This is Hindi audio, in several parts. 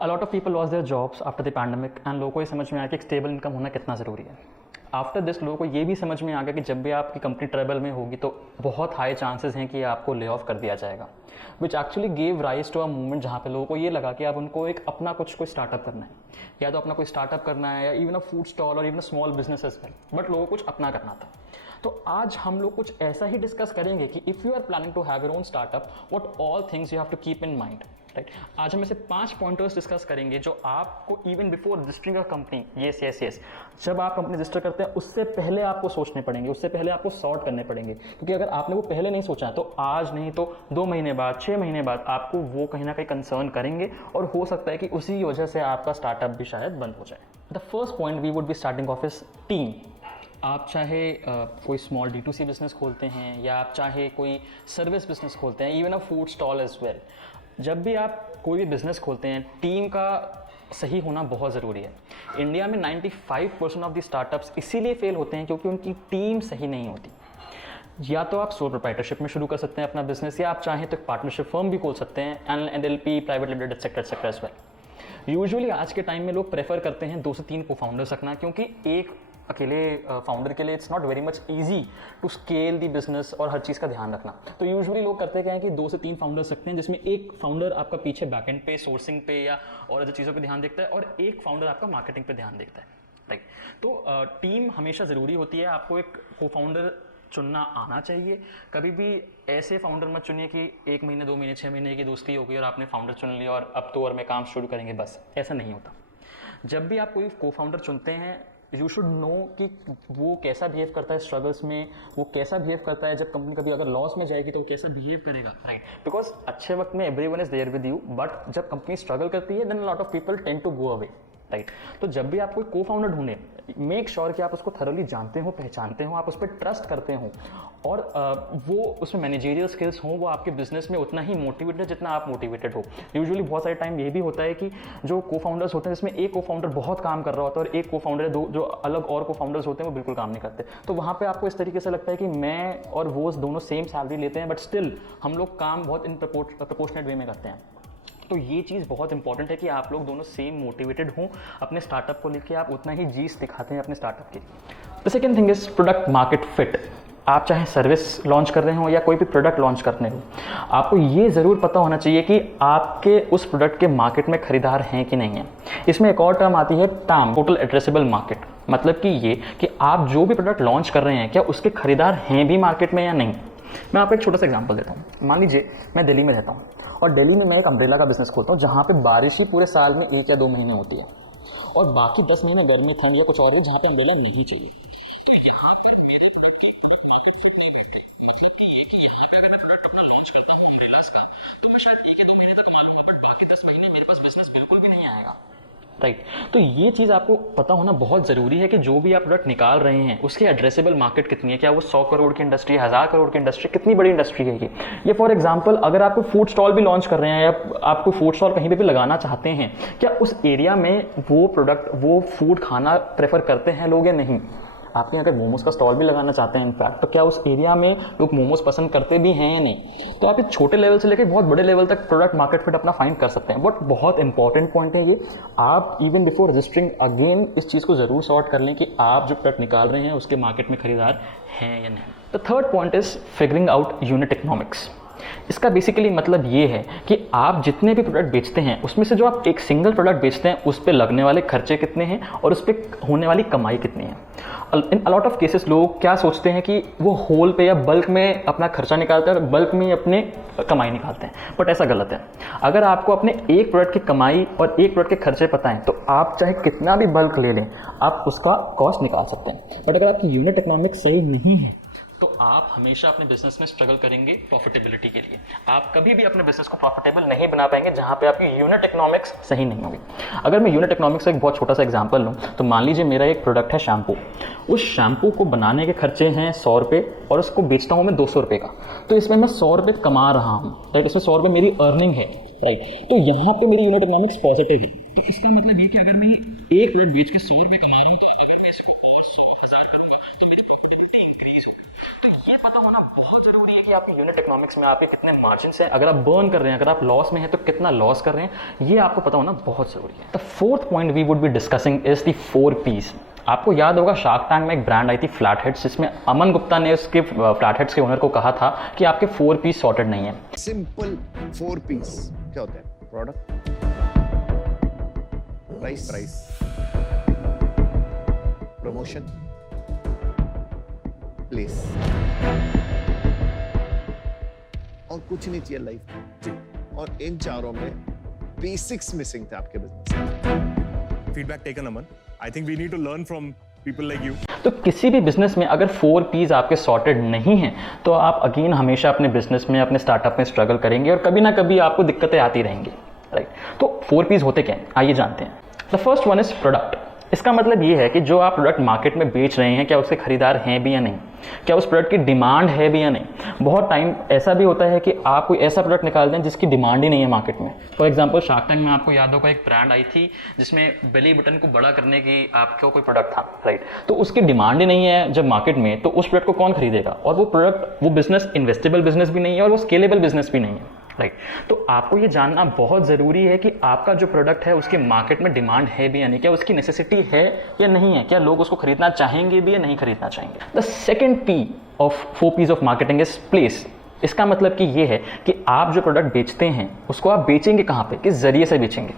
A lot of people lost their jobs after the pandemic and लोगों को ये समझ में आया कि एक स्टेबल इनकम होना कितना ज़रूरी है. आफ्टर दिस लोगों को ये भी समझ में आ गया कि जब भी आपकी कंपनी ट्रबल में होगी तो बहुत हाई चांसेस हैं कि आपको ले ऑफ कर दिया जाएगा, which actually gave rise to a movement जहाँ पे लोगों को ये लगा कि अब उनको एक अपना कोई स्टार्टअप करना है, या तो अपना कोई स्टार्टअप करना है या इवन अ फूड स्टॉल और even a small business as well, but लोगों को कुछ अपना करना था. तो आज हम लोग कुछ ऐसा ही डिस्कस करेंगे कि if you are planning to have your own startup, what all things you have to keep in mind, right. आज हम ऐसे 5 पॉइंटर्स डिस्कस करेंगे जो आपको even before registering a company, yes, जब आप कंपनी रजिस्टर करते हैं उससे पहले आपको सोचने पड़ेंगे, उससे पहले आपको सॉर्ट करने पड़ेंगे, क्योंकि अगर आपने वो पहले नहीं सोचा है तो आज नहीं तो 2 महीने बाद, 6 महीने बाद आपको वो कहीं ना कहीं कंसर्न करेंगे और हो सकता है कि उसी वजह से आपका स्टार्टअप भी शायद बंद हो जाए. The first point we would be starting off is team. आप चाहे कोई स्मॉल D2C बिजनेस खोलते हैं या आप चाहे कोई सर्विस बिजनेस खोलते हैं, even a food stall as well, जब भी आप कोई भी बिजनेस खोलते हैं टीम का सही होना बहुत ज़रूरी है. इंडिया में 95% ऑफ द स्टार्टअप्स इसीलिए फेल होते हैं क्योंकि उनकी टीम सही नहीं होती. या तो आप सोल प्रोप्राइटरशिप में शुरू कर सकते हैं अपना बिजनेस, या आप चाहें तो एक पार्टनरशिप फर्म भी खोल सकते हैं, NLP, private limited etcetera as well. Usually आज के टाइम में लोग प्रेफर करते हैं 2 से 3 को फाउंडर्स रखना, क्योंकि एक अकेले फाउंडर के लिए it's not very much easy to scale the business और हर चीज़ का ध्यान रखना. तो यूजुअली लोग करते क्या है कि 2 से 3 फाउंडर्स रखते हैं, जिसमें एक फाउंडर आपका पीछे बैकएंड पे, सोर्सिंग पे या और अदर चीज़ों पे ध्यान देखता है और एक फाउंडर आपका मार्केटिंग पे ध्यान देखता है, राइट. तो टीम हमेशा ज़रूरी होती है. आपको एक को फाउंडर चुनना आना चाहिए. कभी भी ऐसे फाउंडर मत चुनिए कि 1 महीने 2 महीने 6 महीने की दोस्ती हो गई और आपने फाउंडर चुन लिया और अब तो और मैं काम शुरू करेंगे, बस ऐसा नहीं होता. जब भी आप कोई को फाउंडर चुनते हैं, यू शुड नो कि वो कैसा बिहेव करता है स्ट्रगल्स में, वो कैसा बिहेव करता है जब कंपनी कभी अगर लॉस में जाएगी तो वो कैसा बिहेव करेगा, राइट. बिकॉज अच्छे वक्त में everyone is there with you, but जब कंपनी स्ट्रगल करती है then lot of people tend to go away, right. तो जब भी आप कोई को फाउंडर ढूंढें, मेक श्योर कि आप उसको थरोली जानते हो, पहचानते हो, आप उस पर ट्रस्ट करते हो और वो उसमें मैनेजरियल स्किल्स हों, वो आपके बिजनेस में उतना ही मोटिवेटेड जितना आप मोटिवेटेड हो. यूजुअली बहुत सारे टाइम ये भी होता है कि जो को फाउंडर्स होते हैं जिसमें एक को फाउंडर बहुत काम कर रहा होता है और एक को फाउंडर है, 2 जो अलग और को फाउंडर्स होते हैं वो बिल्कुल काम नहीं करते. तो वहाँ पे आपको इस तरीके से लगता है कि मैं और वो दोनों सेम सैलरी लेते हैं, बट स्टिल हम लोग काम बहुत इन प्रपोर्शनेट वे में करते हैं. तो ये चीज़ बहुत इंपॉर्टेंट है कि आप लोग दोनों सेम मोटिवेटेड हों अपने स्टार्टअप को लेके, आप उतना ही जीस दिखाते हैं अपने स्टार्टअप के. The second thing is product market fit. आप चाहे सर्विस लॉन्च कर रहे हो या कोई भी प्रोडक्ट लॉन्च करने हो, आपको ये ज़रूर पता होना चाहिए कि आपके उस प्रोडक्ट के मार्केट में खरीदार हैं कि नहीं है. इसमें एक और टर्म आती है टाम, टोटल एड्रेसेबल मार्केट. मतलब कि ये कि आप जो भी प्रोडक्ट लॉन्च कर रहे हैं क्या उसके खरीदार हैं भी मार्केट में या नहीं. मैं आपको एक छोटा सा एग्जांपल देता हूँ. मान लीजिए मैं दिल्ली में रहता हूँ और दिल्ली में मैं एक अम्ब्रेला का बिजनेस खोलता हूँ जहाँ पे बारिश ही पूरे साल में 1 या 2 महीने होती है और बाकी 10 महीने गर्मी, ठंड या कुछ और है जहाँ पे अम्ब्रेला नहीं चाहिए. तो यहाँ पे मेरे को मतलब कि ये कि यहाँ पे अगर मैं प्रोडक्ट अपना लॉन्च करता हूँ अम्ब्रेलास का, तो मैं शायद 1 या 2 महीने तक कमा लूँगा, बट बाकी 10 महीने मेरे पास बिजनेस बिल्कुल भी नहीं आएगा, राइट. तो ये चीज़ आपको पता होना बहुत ज़रूरी है कि जो भी आप प्रोडक्ट निकाल रहे हैं उसकी एड्रेसेबल मार्केट कितनी है. क्या वो 100 करोड़ की इंडस्ट्री है, 1000 करोड़ की इंडस्ट्री, कितनी बड़ी इंडस्ट्री है ये. फॉर एग्जांपल अगर आप कोई फूड स्टॉल भी लॉन्च कर रहे हैं या आप कोई फूड स्टॉल कहीं पे भी लगाना चाहते हैं, क्या उस एरिया में वो प्रोडक्ट, वो फूड खाना प्रेफर करते हैं लोग या नहीं. आपके अगर मोमोज का स्टॉल भी लगाना चाहते हैं इनफैक्ट, तो क्या उस एरिया में लोग मोमोज पसंद करते भी हैं या नहीं. तो आप एक छोटे लेवल से लेकर बहुत बड़े लेवल तक प्रोडक्ट मार्केट फिट अपना फाइंड कर सकते हैं. बट बहुत इंपॉर्टेंट पॉइंट है ये, आप इवन बिफोर रजिस्टरिंग अगेन इस चीज़ को ज़रूर सॉर्ट कर लें कि आप जो प्रोडक्ट निकाल रहे हैं उसके मार्केट में खरीदार हैं या नहीं. The third point is figuring out unit economics. इसका बेसिकली मतलब ये है कि आप जितने भी प्रोडक्ट बेचते हैं उसमें से जो आप एक सिंगल प्रोडक्ट बेचते हैं उस पर लगने वाले खर्चे कितने हैं और उस पर होने वाली कमाई कितनी है. इन अलॉट ऑफ केसेस लोग क्या सोचते हैं कि वो होल पे या बल्क में अपना खर्चा निकालते हैं और बल्क में अपने कमाई निकालते हैं, बट ऐसा गलत है. अगर आपको अपने एक प्रोडक्ट की कमाई और एक प्रोडक्ट के खर्चे पता है तो आप चाहे कितना भी बल्क ले लें आप उसका कॉस्ट निकाल सकते हैं. बट अगर आपकी यूनिट इकोनॉमिक्स सही नहीं है तो आप हमेशा अपने बिजनेस में स्ट्रगल करेंगे प्रॉफिटेबिलिटी के लिए. आप कभी भी अपने बिजनेस को प्रॉफिटेबल नहीं बना पाएंगे जहां पे आपकी यूनिट इकोनॉमिक्स सही नहीं होगी. अगर मैं यूनिट इकोनॉमिक्स का एक बहुत छोटा सा एग्जांपल लूं तो मान लीजिए मेरा एक प्रोडक्ट है शैम्पू. उस शैम्पू को बनाने के खर्चे हैं 100 रुपये और उसको बेचता हूं मैं 200 रुपये का. तो इसमें मैं 100 रुपये कमा रहा हूं, राइट. इसमें 100 रुपये मेरी अर्निंग है, राइट. तो यहाँ पे मेरी यूनिट इकोनॉमिक्स पॉजिटिव है. इसका मतलब ये कि अगर मैं एक प्रोडक्ट बेच के 100 रुपये कमा रहा हूँ तो अगर मैं इसको और 100,000 करूँगा तो मेरी प्रॉफिटेबिलिटी इंक्रीज होगी. तो ये पता होना बहुत जरूरी है कि आपकी यूनिट इकोनॉमिक्स इकोनॉमिक्स में आपके कितने मार्जिन हैं, अगर आप बर्न कर रहे हैं, अगर आप लॉस में हैं तो कितना लॉस कर रहे हैं, ये आपको पता होना बहुत ज़रूरी है। The fourth point we would be discussing is the 4 Ps। आपको याद होगा शार्क टैंक में एक ब्रांड आई थी फ्लैट हेड्स, जिसमें अमन गुप्ता ने उसके फ्लैट हेड्स के ओनर को कहा था कि आपके 4 Ps सॉर्टेड नहीं है। सिंपल 4 Ps क्या होता है? प्रोडक्ट, प्राइस, प्रमोशन, प्लेस, और कुछ नहीं चाहिए लाइफ। और इन चारों में बेसिक्स मिसिंग थे आपके बिजनेस। Feedback taken Aman. I think we need to learn from people like you. तो किसी भी बिजनेस में अगर 4 Ps आपके सॉर्टेड नहीं हैं तो आप अगेन हमेशा अपने बिजनेस में, अपने स्टार्टअप में स्ट्रगल करेंगे और कभी ना कभी आपको दिक्कतें आती रहेंगी, राइट। तो 4 Ps होते क्या हैं, आइए जानते हैं। The first one is product. इसका मतलब ये है कि जो आप प्रोडक्ट मार्केट में बेच रहे हैं, क्या उसके खरीदार हैं भी या नहीं, क्या उस प्रोडक्ट की डिमांड है भी या नहीं। बहुत टाइम ऐसा भी होता है कि आप कोई ऐसा प्रोडक्ट निकाल दें जिसकी डिमांड ही नहीं है मार्केट में। फॉर एग्जांपल शार्क टैंक में आपको याद होगा एक ब्रांड आई थी जिसमें बेली बटन को बड़ा करने की आपको कोई प्रोडक्ट था, राइट। तो उसकी डिमांड ही नहीं है जब मार्केट में, तो उस प्रोडक्ट को कौन खरीदेगा। और वो प्रोडक्ट, वो बिजनेस इन्वेस्टेबल बिजनेस भी नहीं है और वो स्केलेबल बिजनेस भी नहीं है, राइट। तो आपको ये जानना बहुत ज़रूरी है कि आपका जो प्रोडक्ट है उसकी मार्केट में डिमांड है भी या नहीं, क्या उसकी नेसेसिटी है या नहीं है, क्या लोग उसको खरीदना चाहेंगे भी या नहीं खरीदना चाहेंगे। The second P of 4 Ps of marketing is place. इसका मतलब कि ये है कि आप जो प्रोडक्ट बेचते हैं उसको आप बेचेंगे कहाँ पे, किस जरिए से बेचेंगे।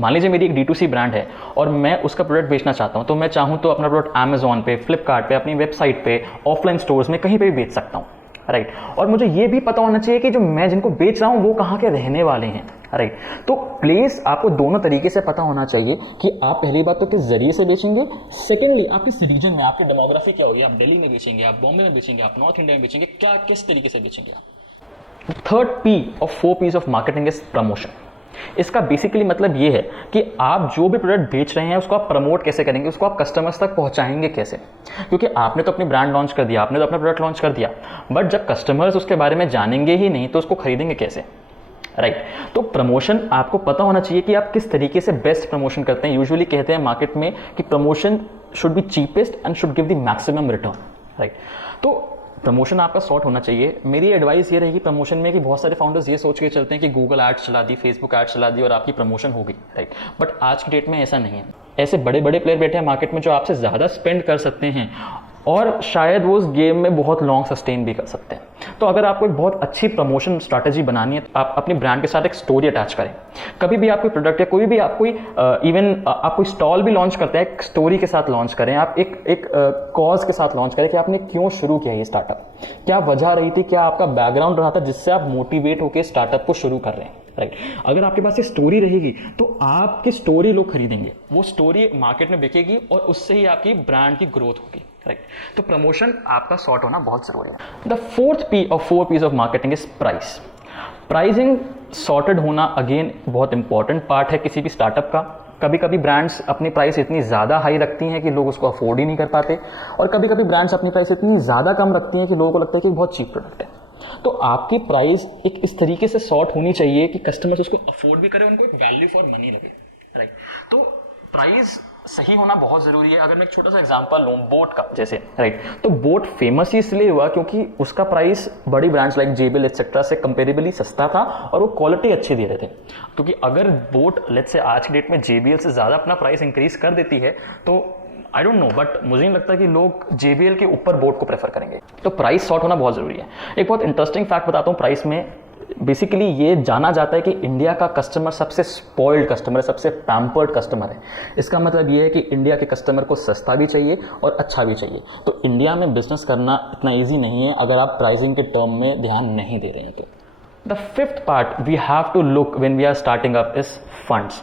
मान लीजिए मेरी एक D2C ब्रांड है और मैं उसका प्रोडक्ट बेचना चाहता हूँ, तो मैं चाहूँ तो अपना प्रोडक्ट अमेजॉन पे, फ्लिपकार्ट पे, अपनी वेबसाइट पे, ऑफलाइन स्टोर्स में कहीं पे भी बेच सकता हूँ, राइट। और मुझे ये भी पता होना चाहिए कि जो मैं जिनको बेच रहा हूँ वो कहाँ के रहने वाले हैं, राइट। तो प्लेस आपको दोनों तरीके से पता होना चाहिए कि आप पहली बात तो किस जरिए से बेचेंगे, सेकेंडली आप किस रीजन में, आपकी डेमोग्राफी क्या होगी, आप दिल्ली में बेचेंगे, आप बॉम्बे में बेचेंगे, आप नॉर्थ इंडिया में बेचेंगे, क्या किस तरीके से बेचेंगे आप। Third P of 4 Ps of marketing is promotion. इसका बेसिकली मतलब ये है कि आप जो भी प्रोडक्ट बेच रहे हैं उसको आप प्रमोट कैसे करेंगे, उसको आप कस्टमर्स तक पहुंचाएंगे कैसे। क्योंकि आपने तो अपनी ब्रांड लॉन्च कर दिया, आपने तो अपना प्रोडक्ट लॉन्च कर दिया, बट जब कस्टमर्स उसके बारे में जानेंगे ही नहीं तो उसको खरीदेंगे कैसे, राइट। तो प्रमोशन आपको पता होना चाहिए कि आप किस तरीके से बेस्ट प्रमोशन करते हैं। यूजुअली कहते हैं मार्केट में कि promotion should be cheapest and should give the maximum return, right. तो प्रमोशन आपका सॉर्ट होना चाहिए। मेरी एडवाइस ये रहेगी प्रमोशन में कि बहुत सारे फाउंडर्स ये सोच के चलते हैं कि गूगल एड्स चला दी, फेसबुक एड्स चला दी और आपकी प्रमोशन हो गई, राइट। बट आज की डेट में ऐसा नहीं है। ऐसे बड़े बड़े प्लेयर बैठे हैं मार्केट में जो आपसे ज़्यादा स्पेंड कर सकते हैं और शायद वो उस गेम में बहुत लॉन्ग सस्टेन भी कर सकते हैं। तो अगर आपको एक बहुत अच्छी प्रमोशन स्ट्रैटेजी बनानी है तो आप अपनी ब्रांड के साथ एक स्टोरी अटैच करें। कभी भी आप कोई प्रोडक्ट या कोई भी आप कोई इवन आप कोई स्टॉल भी लॉन्च करते हैं, एक स्टोरी के साथ लॉन्च करें, आप एक कॉज के साथ लॉन्च करें कि आपने क्यों शुरू किया ये स्टार्टअप, क्या वजह रही थी, क्या आपका बैकग्राउंड रहा था जिससे आप मोटिवेट होकर स्टार्टअप को शुरू कर रहे हैं, राइट। अगर आपके पास ये स्टोरी रहेगी तो आपकी स्टोरी लोग खरीदेंगे, वो स्टोरी मार्केट में बिकेगी और उससे ही आपकी ब्रांड की ग्रोथ होगी, राइट। तो प्रमोशन आपका सॉर्ट होना बहुत जरूरी है। The fourth P of 4 Ps of marketing is price. Pricing sorted होना अगेन बहुत इंपॉर्टेंट पार्ट है किसी भी स्टार्टअप का। कभी कभी ब्रांड्स अपनी प्राइस इतनी ज़्यादा हाई रखती हैं कि लोग उसको अफोर्ड ही नहीं कर पाते, और कभी कभी ब्रांड्स अपनी प्राइस इतनी ज़्यादा कम रखती हैं कि लोगों को लगता है कि बहुत चीप प्रोडक्ट है। तो आपकी प्राइस एक इस तरीके से सॉर्ट होनी चाहिए कि कस्टमर्स उसको अफोर्ड भी करें, उनको एक वैल्यू फॉर मनी लगे, राइट। तो प्राइस सही होना बहुत जरूरी है। अगर मैं एक छोटा सा एग्जांपल लूँ बोट का, जैसे, राइट, तो बोट फेमस ही इसलिए हुआ क्योंकि उसका प्राइस बड़ी ब्रांड्स लाइक JBL एक्सेट्रा से कंपेरेबली सस्ता था और वो क्वालिटी अच्छी दे रहे थे। क्योंकि अगर बोट लेट्स से आज की डेट में JBL से ज़्यादा अपना प्राइस इंक्रीज कर देती है तो आई डोंट नो, बट मुझे नहीं लगता कि लोग JBL के ऊपर बोट को प्रेफर करेंगे। तो प्राइस सॉर्ट होना बहुत जरूरी है। एक बहुत इंटरेस्टिंग फैक्ट बताता हूँ प्राइस में। बेसिकली ये जाना जाता है कि इंडिया का कस्टमर सबसे स्पॉइल्ड कस्टमर है, सबसे पैम्पर्ड कस्टमर है। इसका मतलब ये है कि इंडिया के कस्टमर को सस्ता भी चाहिए और अच्छा भी चाहिए। तो इंडिया में बिजनेस करना इतना ईजी नहीं है अगर आप प्राइसिंग के टर्म में ध्यान नहीं दे रहे हैं तो। The fifth part we have to look when we are starting up is funds.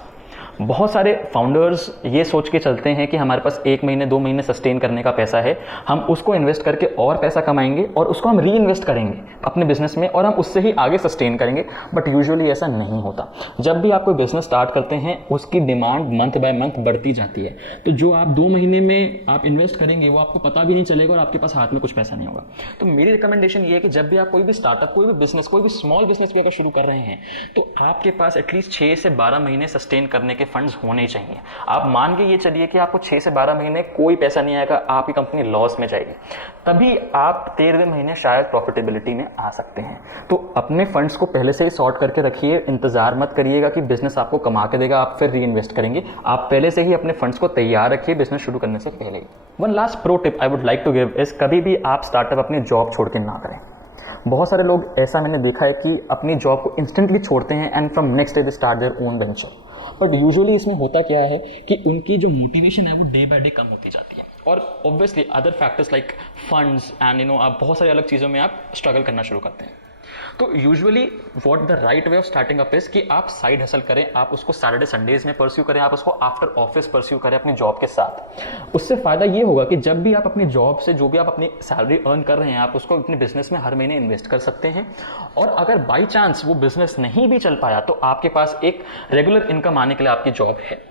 बहुत सारे फाउंडर्स ये सोच के चलते हैं कि हमारे पास 1 महीने 2 महीने सस्टेन करने का पैसा है, हम उसको इन्वेस्ट करके और पैसा कमाएंगे और उसको हम री इन्वेस्ट करेंगे अपने बिजनेस में और हम उससे ही आगे सस्टेन करेंगे। बट यूजुअली ऐसा नहीं होता। जब भी आप कोई बिजनेस स्टार्ट करते हैं उसकी डिमांड मंथ बाय मंथ बढ़ती जाती है। तो जो आप 2 महीने में आप इन्वेस्ट करेंगे वो आपको पता भी नहीं चलेगा और आपके पास हाथ में कुछ पैसा नहीं होगा। तो मेरी रिकमेंडेशन ये है कि जब भी आप कोई भी स्टार्टअप, कोई भी बिजनेस, कोई भी स्मॉल बिजनेस भी अगर शुरू कर रहे हैं तो आपके पास एटलीस्ट 6 से 12 महीने सस्टेन करने के फंड्स होने चाहिए। आप मान के ये चलिए कि आपको 6 से 12 महीने कोई पैसा नहीं आएगा, आपकी कंपनी लॉस में जाएगी, तभी आप 13वें महीने शायद प्रॉफिटेबिलिटी में आ सकते हैं। तो अपने फंड्स को पहले से ही सॉर्ट करके रखिए, इंतजार मत करिएगा कि बिजनेस आपको कमा के देगा आप फिर री इन्वेस्ट करेंगे। आप पहले से ही अपने फंड्स को तैयार रखिए बिजनेस शुरू करने से पहले। One last pro tip I would like to give is, कभी भी आप स्टार्टअप अपनी जॉब छोड़ के ना करें। बहुत सारे लोग ऐसा मैंने देखा है कि अपनी जॉब को इंस्टेंटली छोड़ते हैं and from next day they start their own venture. But usually इसमें होता क्या है कि उनकी जो मोटिवेशन है वो डे बाय डे कम होती जाती है, और obviously other factors like funds and आप बहुत सारी अलग चीज़ों में आप स्ट्रगल करना शुरू करते हैं। तो usually what the right way of starting up is कि आप साइड हसल करें, आप उसको सैटरडे संडेज में परस्यू करें, आप उसको आफ्टर ऑफिस परस्यू करें अपनी जॉब के साथ। उससे फायदा ये होगा कि जब भी आप अपनी जॉब से जो भी आप अपनी सैलरी अर्न कर रहे हैं आप उसको अपने बिजनेस में हर महीने इन्वेस्ट कर सकते हैं, और अगर बाई चांस वो बिजनेस नहीं भी चल पाया तो आपके पास एक रेगुलर इनकम आने के लिए आपकी जॉब है।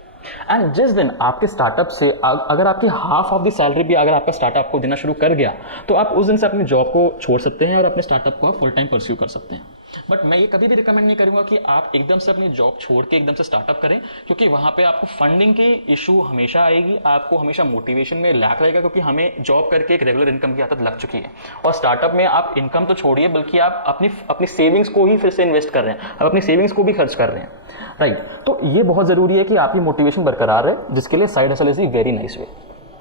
एंड जिस दिन आपके स्टार्टअप से अगर आपकी हाफ ऑफ द सैलरी भी अगर आपका स्टार्टअप को देना शुरू कर गया तो आप उस दिन से अपनी जॉब को छोड़ सकते हैं और अपने स्टार्टअप को फुल टाइम परस्यू कर सकते हैं। बट मैं ये कभी भी रिकमेंड नहीं करूंगा कि आप एकदम से अपनी जॉब छोड़ के एकदम से स्टार्टअप करें, क्योंकि वहां पे आपको फंडिंग की इशू हमेशा आएगी, आपको हमेशा मोटिवेशन में लैक रहेगा, क्योंकि हमें जॉब करके एक रेगुलर इनकम की आदत लग चुकी है। और स्टार्टअप में आप इनकम तो छोड़िए, बल्कि आप अपनी सेविंग्स को ही फिर से इन्वेस्ट कर रहे हैं, आप अपनी सेविंग्स को भी खर्च कर रहे हैं, राइट। तो ये बहुत जरूरी है कि आपकी मोटिवेशन बरकरार है, जिसके लिए side hustle is a very nice way.